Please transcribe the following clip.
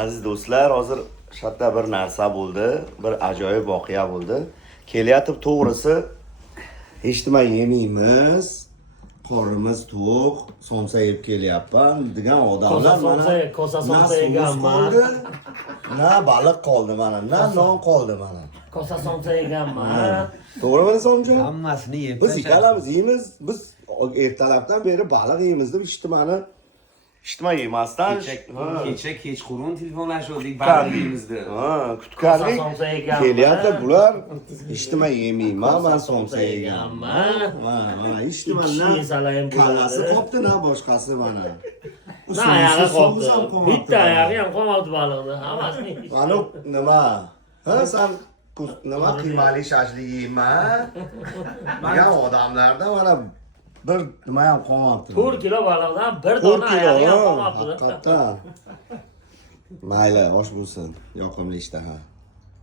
Aziz do'stlar, hozir shatda bir narsa bo'ldi, bir ajoyib voqea bo'ldi. Kelyapti, to'g'risi hech nima yemaymiz, qornimiz to'q, somsa yeb kelyapman degan odamlar kosa na somsa suvimiz yeganman. qoldi, na baliq qoldi mana, na non qoldi mana. Kosa somsa yeganman. To'g'rimi Islomjon? Hammasini yeb Biz ikkalamiz yeymiz, biz ertalabdan beri baliq yeymiz deb ijtimo yemasdan kecha kechqurun telefonlashdik, baliq yeymizdi. kutganlik Somsa yeganman. kelyapti bular ijtimo yemayman, men somsa yeganman. yeganman. Ijtimodan Salayim kallasi bo'ladi. qopdi na boshqasi mana. Na ayog'i qoldi. Bitta oyog'i ham qolmadi baliqni. Hammasini. Mana nima? Ha, sen nima qiymali shashlik yeyman? Degan odamlarda mana bir nima ham qolmabdi. 4 kilo baliqdan bir 4 dona kilo, oyog'i ham qolmabdi. haqiqatdan. Mayli, osh bo'lsin. Yoqimli ishtaha.